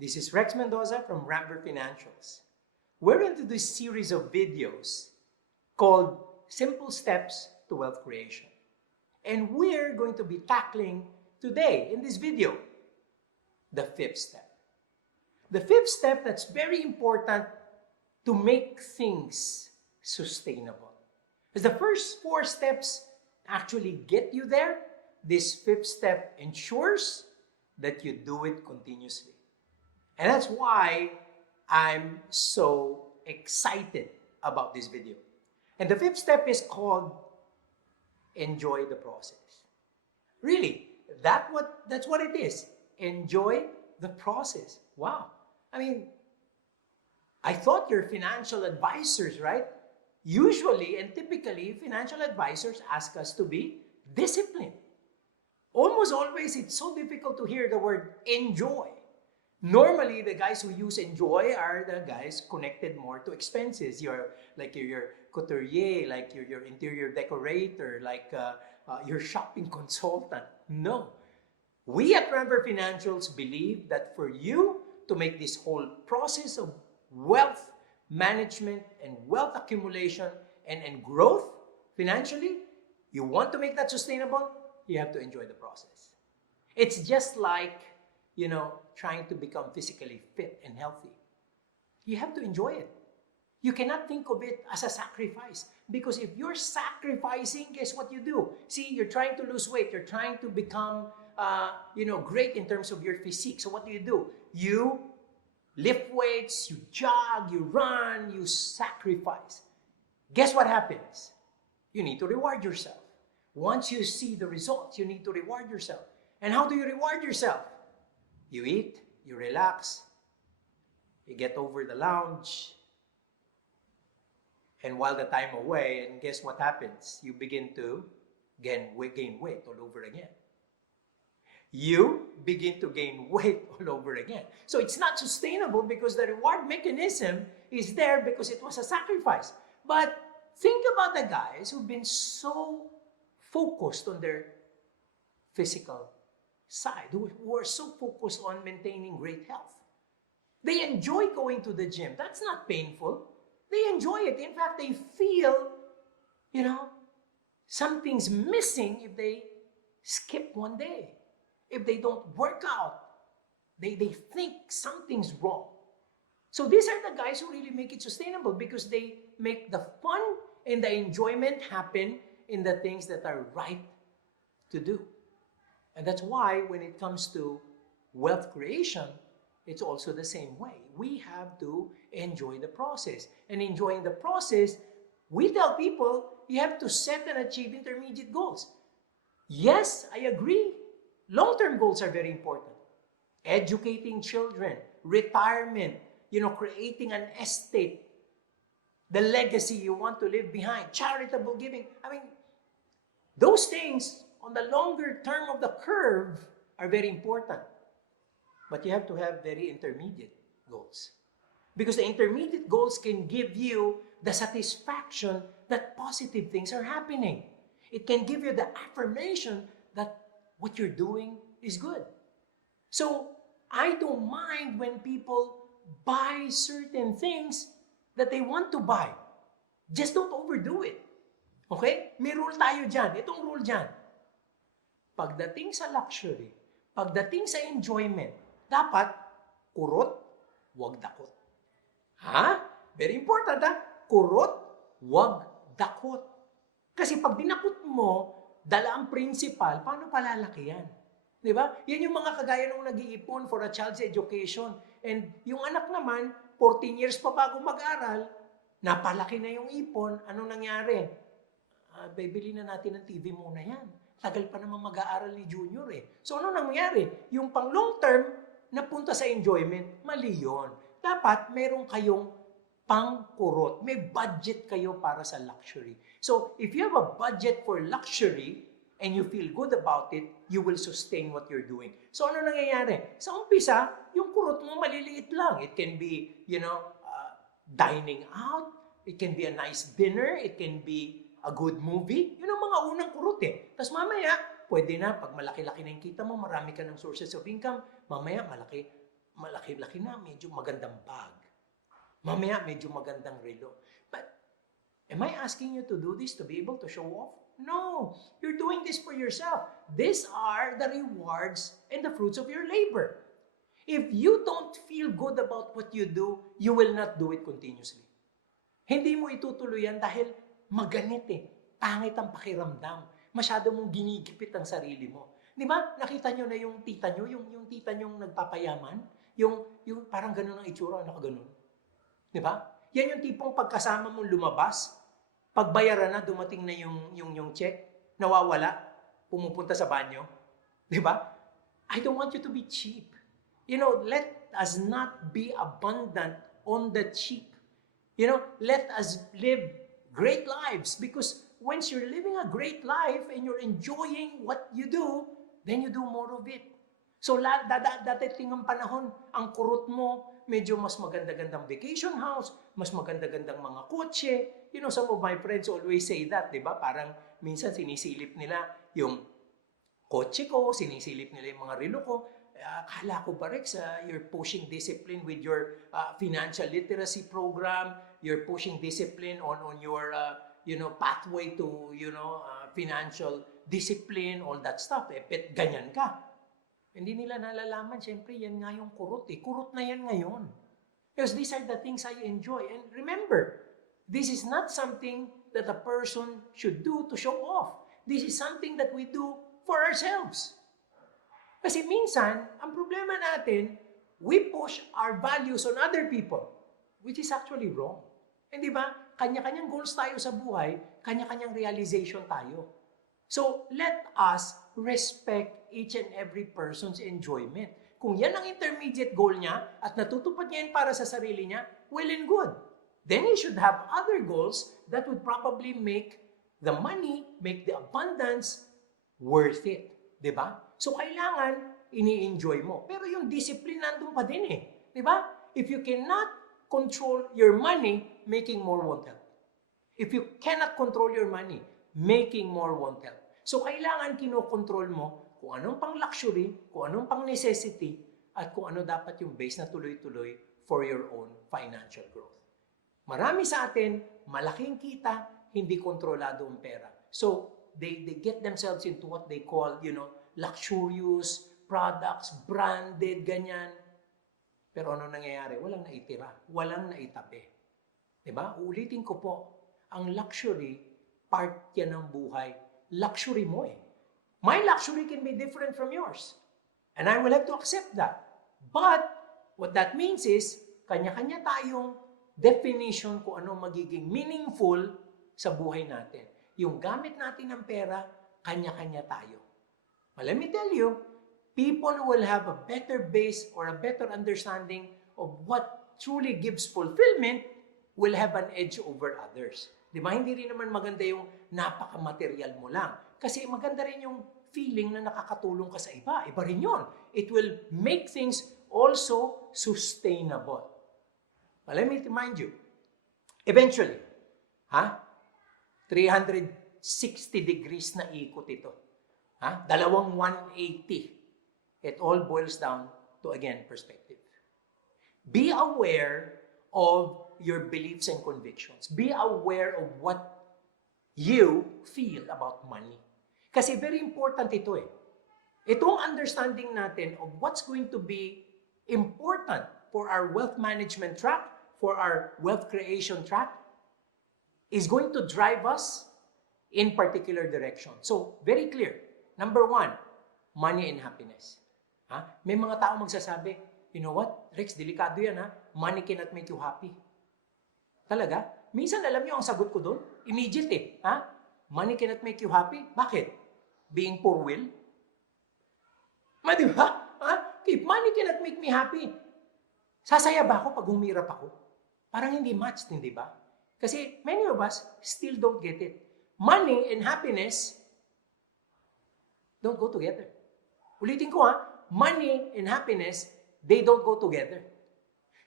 This is Rex Mendoza from Rampver Financials. We're into this series of videos called Simple Steps to Wealth Creation. And we're going to be tackling today in this video the fifth step. The fifth step that's very important to make things sustainable. As the first four steps actually get you there, this fifth step ensures that you do it continuously. And that's why I'm so excited about this video. And the fifth step is called enjoy the process. Really, that's what it is. Enjoy the process. Wow. I mean, I thought you're financial advisors, right? Usually and typically, financial advisors ask us to be disciplined. Almost always, it's so difficult to hear the word enjoy. Normally, the guys who use enjoy are the guys connected more to expenses. You're your couturier, like your interior decorator, like your shopping consultant. No. We at Rampver Financials believe that for you to make this whole process of wealth management and wealth accumulation and growth financially, you want to make that sustainable, you have to enjoy the process. It's just like, trying to become physically fit and healthy. You have to enjoy it. You cannot think of it as a sacrifice, because if you're sacrificing, guess what you do? See, you're trying to lose weight. You're trying to become, great in terms of your physique. So what do? You lift weights, you jog, you run, you sacrifice. Guess what happens? You need to reward yourself. Once you see the results, you need to reward yourself. And how do you reward yourself? You eat, you relax, you get over the lounge, and while the time away, and guess what happens? You begin to gain weight all over again. You begin to gain weight all over again. So it's not sustainable because the reward mechanism is there because it was a sacrifice. But think about the guys who've been so focused on their physical side, who are so focused on maintaining great health. They enjoy going to the gym. That's not painful. They enjoy it. In fact, they feel, something's missing if they skip one day. If they don't work out, they think something's wrong. So these are the guys who really make it sustainable because they make the fun and the enjoyment happen in the things that are right to do. And that's why when it comes to wealth creation, it's also the same way. We have to enjoy the process. And enjoying the process, we tell people you have to set and achieve intermediate goals. Yes, I agree. Long-term goals are very important. Educating children, retirement, creating an estate, the legacy you want to leave behind, charitable giving. I mean, those things on the longer term of the curve are very important. But you have to have very intermediate goals. Because the intermediate goals can give you the satisfaction that positive things are happening. It can give you the affirmation that what you're doing is good. So I don't mind when people buy certain things that they want to buy. Just don't overdo it. Okay? May rule tayo dyan. Itong rule dyan. Pagdating sa luxury, pagdating sa enjoyment, dapat kurot, wag dakot. Ha? Very important, ha? Kurot, wag dakot. Kasi pag dinakot mo, dala ang principal, paano palalaki yan? Di ba? Yan yung mga kagaya nung nag-iipon for a child's education. And yung anak naman, 14 years pa bago mag-aral, napalaki na yung ipon, anong nangyari? Bibili na natin ng TV muna yan. Tagal pa naman mag-aaral ni Junior eh. So ano nangyari? Yung pang long term, napunta sa enjoyment, mali yun. Dapat meron kayong pangkurot. May budget kayo para sa luxury. So if you have a budget for luxury and you feel good about it, you will sustain what you're doing. So ano nangyayari? Sa umpisa, yung kurot mo maliliit lang. It can be, dining out. It can be a nice dinner. It can be a good movie. Yun ang mga unang kurot eh. Tapos mamaya, pwede na, pag malaki-laki na yung kita mo, marami ka ng sources of income, mamaya malaki-laki na, medyo magandang bag. Mamaya, medyo magandang relo. But, am I asking you to do this to be able to show off? No, you're doing this for yourself. These are the rewards and the fruits of your labor. If you don't feel good about what you do, you will not do it continuously. Hindi mo itutuloy yan dahil maganit eh. Pangit ang pakiramdam. Masyado mong ginigipit ang sarili mo. Di ba? Nakita nyo na yung tita nyo, yung tita nyo nagpapayaman, yung parang ganun ang itsura, nakaganon. Di ba? Yan yung tipong pagkasama mong lumabas, pagbayaran na, dumating na yung check, nawawala, pumupunta sa banyo. Di ba? I don't want you to be cheap. You know, let us not be abundant on the cheap. You know, let us live great lives because once you're living a great life and you're enjoying what you do, then you do more of it. So, dadating ang panahon, ang kurot mo, medyo mas maganda-gandang vacation house, mas maganda-gandang mga kotse. You know, some of my friends always say that, di ba? Parang minsan sinisilip nila yung kotse ko, sinisilip nila yung mga relo ko. Akala ko ba, Rex, you're pushing discipline with your financial literacy program, you're pushing discipline on your pathway to financial discipline, all that stuff. But ganyan ka. Hindi nila nalalaman, syempre, yan nga yung kurot eh. Kurot na yan ngayon. Because these are the things I enjoy. And remember, this is not something that a person should do to show off. This is something that we do for ourselves. Kasi minsan, ang problema natin, we push our values on other people, which is actually wrong. Hindi ba? Kanya-kanyang goals tayo sa buhay, kanya-kanyang realization tayo. So, let us respect each and every person's enjoyment. Kung yan ang intermediate goal niya at natutupad niya yan para sa sarili niya, well and good. Then he should have other goals that would probably make the money, make the abundance worth it. Diba? So, kailangan ini-enjoy mo. Pero yung discipline nandun pa din eh. Diba? If you cannot control your money, making more won't help. If you cannot control your money, making more won't help. So, kailangan kinokontrol mo kung anong pang luxury, kung anong pang necessity, at kung ano dapat yung base na tuloy-tuloy for your own financial growth. Marami sa atin, malaking kita, hindi kontrolado ang pera. So, they get themselves into what they call, luxurious products, branded, ganyan. Pero ano nangyayari? Walang naitira. Walang naitabi. Diba? Uulitin ko po, ang luxury, part yan ng buhay. Luxury mo eh. My luxury can be different from yours. And I will have to accept that. But, what that means is, kanya-kanya tayong definition kung ano magiging meaningful sa buhay natin. Yung gamit natin ng pera, kanya-kanya tayo. But let me tell you, people will have a better base or a better understanding of what truly gives fulfillment will have an edge over others. Di ba? Hindi rin naman maganda yung napaka-material mo lang. Kasi maganda rin yung feeling na nakakatulong ka sa iba. Iba rin yun. It will make things also sustainable. But let me remind you, eventually, 360 degrees na ikot ito. Dalawang 180. It all boils down to, again, perspective. Be aware of your beliefs and convictions. Be aware of what you feel about money. Kasi very important ito eh. Itong understanding natin of what's going to be important for our wealth management track, for our wealth creation track, is going to drive us in particular direction. So, very clear. Number 1, money and happiness. May mga tao magsasabi, you know what, Rex, delikado yan money cannot make you happy. Talaga? Minsan alam niyo ang sagot ko doon? Immediate eh. Money cannot make you happy? Bakit? Being poor will? Di ba? If money cannot make me happy, sasaya ba ako pag humirap ako? Parang hindi matched, hindi ba? Kasi many of us still don't get it. Money and happiness don't go together. Ulitin ko money and happiness, they don't go together.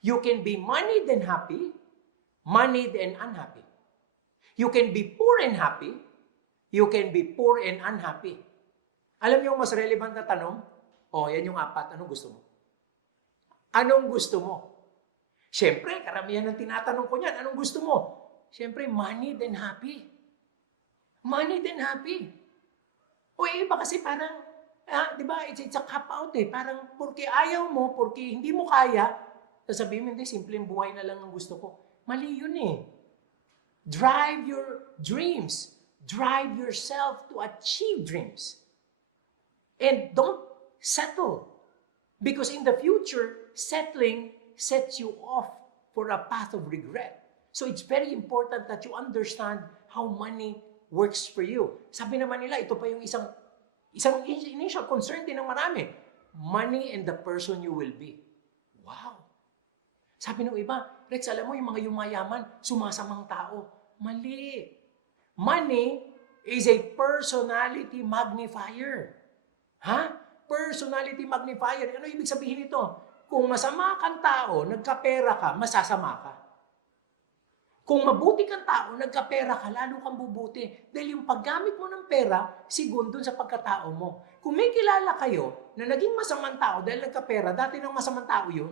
You can be moneyed and happy, moneyed and unhappy. You can be poor and happy, you can be poor and unhappy. Alam niyo mas relevant na tanong? Yan yung 4. Anong gusto mo? Anong gusto mo? Siyempre, karamihan ng tinatanong ko niyan, anong gusto mo? Siyempre, money then happy. Money then happy. O iba kasi parang, di ba, it's a cop-out eh. Parang, porque ayaw mo, porque hindi mo kaya, sasabihin mo, hindi, simpleng buhay na lang ang gusto ko. Mali yun eh. Drive your dreams. Drive yourself to achieve dreams. And don't settle. Because in the future, settling sets you off for a path of regret. So it's very important that you understand how money works for you. Sabi naman nila, ito pa yung isang initial concern din ng marami. Money and the person you will be. Wow! Sabi ng iba, Rex, alam mo yung mga yumayaman, sumasamang tao. Mali. Money is a personality magnifier. Ha? Personality magnifier. Ano ibig sabihin nito? Kung masama kang tao, nagkapera ka, masasama ka. Kung mabuti kang tao, nagkapera ka, lalo kang bubuti. Dahil yung paggamit mo ng pera, sigun dun sa pagkatao mo. Kung may kilala kayo na naging masamang tao dahil nagkapera, dati ng masamang tao yun,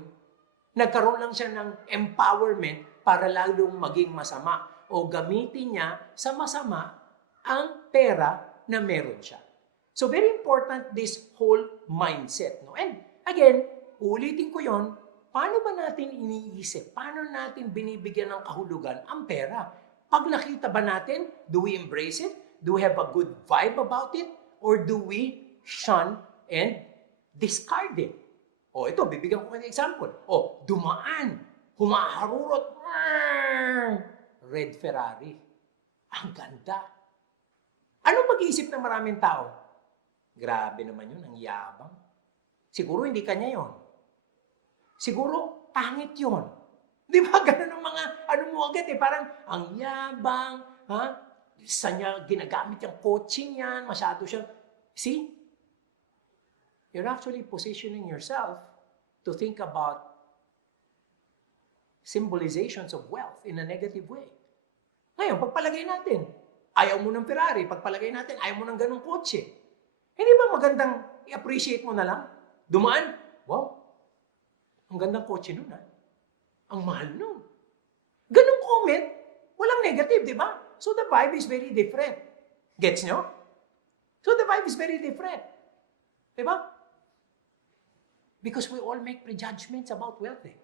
nagkaroon lang siya ng empowerment para lalong maging masama. O gamitin niya sa masama ang pera na meron siya. So very important this whole mindset. No? And again, ulitin ko yon. Paano ba natin iniisip? Paano natin binibigyan ng kahulugan ang pera? Pag nakita ba natin, do we embrace it? Do we have a good vibe about it? Or do we shun and discard it? O ito, bibigyan ko ng example. O, dumaan, humaharurot, red Ferrari. Ang ganda. Anong mag-iisip ng maraming tao? Grabe naman yun, ang yabang. Siguro hindi kanya yon. Siguro, pangit yun. Di ba? Ganun ang mga, mo agad eh. Parang, ang yabang, ha? Saan niya ginagamit yung coaching yan, masyado siyang, see? You're actually positioning yourself to think about symbolizations of wealth in a negative way. Ngayon, pagpalagay natin, ayaw mo ng Ferrari, pagpalagay natin, ayaw mo ng ganong kotse. Hindi ba magandang i-appreciate mo na lang? Dumaan, wow, ang gandang kotse nun, ha? Ang mahal nun. Ganong comment, walang negative, di ba? So the vibe is very different. Gets nyo? So the vibe is very different. Di ba? Because we all make prejudgments about wealth, eh.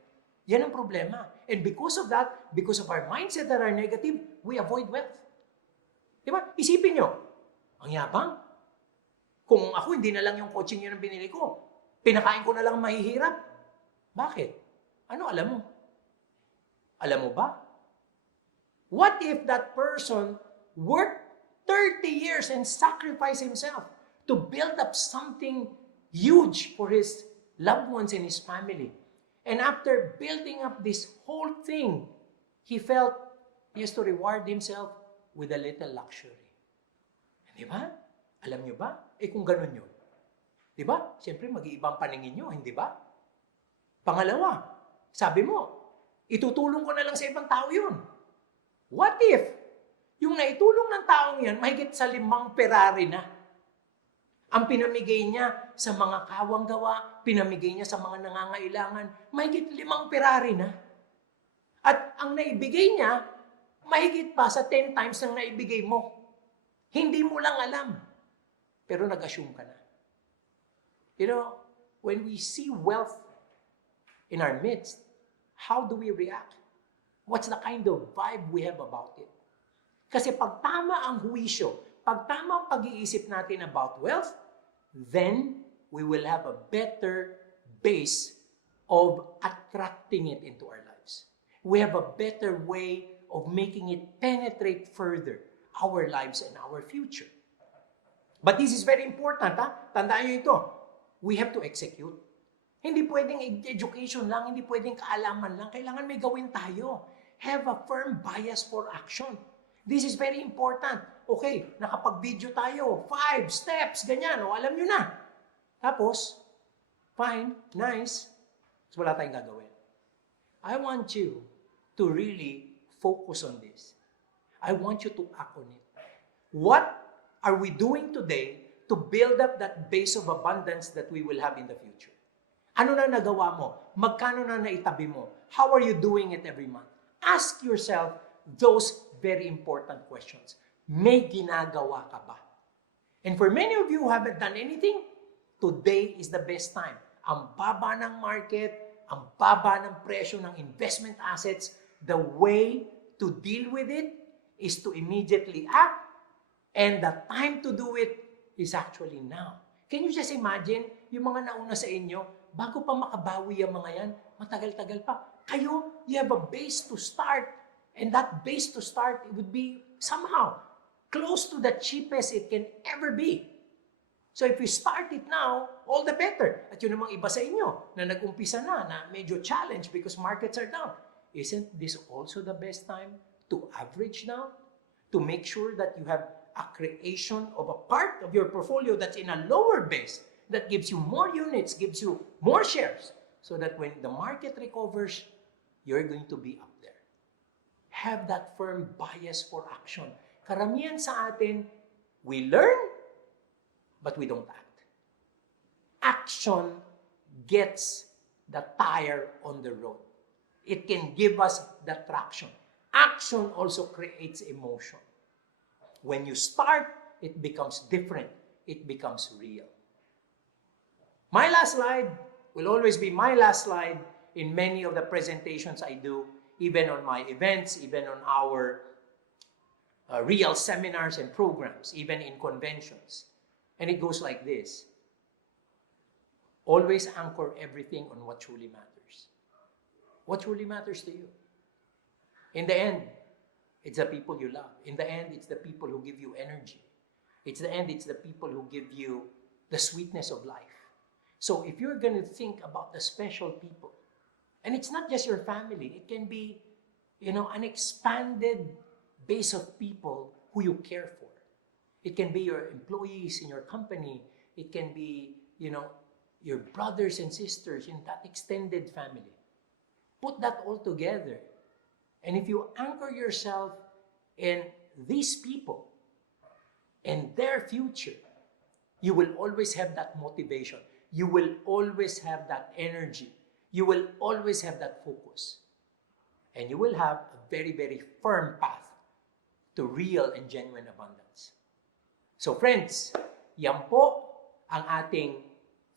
Yan ang problema. And because of that, because of our mindset that are negative, we avoid wealth. Di ba? Isipin nyo, ang yabang. Kung ako, hindi na lang yung coaching yun ang binili ko. Pinakain ko na lang mahihirap. Bakit? Ano alam mo? Alam mo ba? What if that person worked 30 years and sacrificed himself to build up something huge for his loved ones and his family? And after building up this whole thing, he felt he has to reward himself with a little luxury. Di ba? Alam nyo ba? Kung ganun yun. Di ba? Siyempre, mag-iibang paningin nyo, hindi ba? Pangalawa, sabi mo, itutulong ko na lang sa ibang tao yun. What if, yung naitulong ng taong yan, mahigit sa 5 Ferrari na. Ang pinamigay niya sa mga kawang gawa, pinamigay niya sa mga nangangailangan, mahigit 5 Ferrari na. At ang naibigay niya, mahigit pa sa 10 times ng naibigay mo. Hindi mo lang alam. Pero nag-assume ka na. You know, when we see wealth in our midst, how do we react? What's the kind of vibe we have about it? Kasi pag tama ang huwisyo, pag tama ang pag-iisip natin about wealth, then we will have a better base of attracting it into our lives. We have a better way of making it penetrate further our lives and our future. But this is very important, ha? Tandaan nyo ito. We have to execute. Hindi pwedeng education lang, hindi pwedeng kaalaman lang. Kailangan may gawin tayo. Have a firm bias for action. This is very important. Okay, nakapag-video tayo. 5 steps, ganyan. O, alam nyo na. Tapos, fine, nice. So, wala tayong gagawin. I want you to really focus on this. I want you to act on it. What are we doing today to build up that base of abundance that we will have in the future? Ano na nagawa mo? Magkano na naitabi mo? How are you doing it every month? Ask yourself those very important questions. May ginagawa ka ba? And for many of you who haven't done anything, today is the best time. Ang baba ng market, ang baba ng presyo ng investment assets, the way to deal with it is to immediately act, and the time to do it is actually now. Can you just imagine, yung mga nauna sa inyo, bago pa makabawi yung mga yan, matagal-tagal pa. Kayo, you have a base to start, and that base to start, it would be somehow close to the cheapest it can ever be. So if you start it now, all the better. At yun namang iba sa inyo na nag-umpisa na medyo challenge because markets are down. Isn't this also the best time to average now? To make sure that you have a creation of a part of your portfolio that's in a lower base that gives you more units, gives you more shares, so that when the market recovers, you're going to be up there. Have that firm bias for action. Karamihan sa atin, we learn, but we don't act. Action gets the tire on the road. It can give us the traction. Action also creates emotion. When you start, it becomes different. It becomes real. My last slide will always be my last slide in many of the presentations I do, even on my events, even on our real seminars and programs, even in conventions. And it goes like this. Always anchor everything on what truly matters. What truly matters to you? In the end, it's the people you love. In the end, it's the people who give you energy. It's the end, it's the people who give you the sweetness of life. So if you're going to think about the special people, and it's not just your family, it can be, an expanded base of people who you care for. It can be your employees in your company. It can be, your brothers and sisters in that extended family. Put that all together. And if you anchor yourself in these people and their future, you will always have that motivation. You will always have that energy. You will always have that focus. And you will have a very, very firm path to real and genuine abundance. So friends, yan po ang ating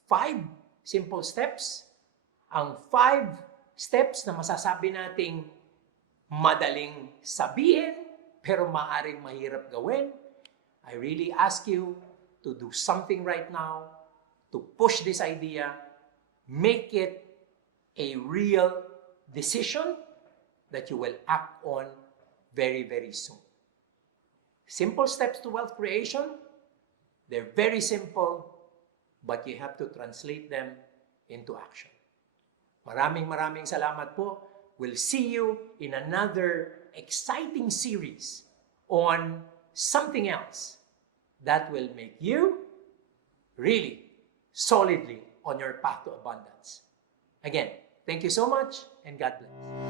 5 simple steps. Ang 5 steps na masasabi nating madaling sabihin, pero maaring mahirap gawin. I really ask you to do something right now to push this idea, make it a real decision that you will act on very, very soon. Simple steps to wealth creation, they're very simple, but you have to translate them into action. Maraming salamat po. We'll see you in another exciting series on something else that will make you really solidly on your path to abundance. Again, thank you so much and God bless.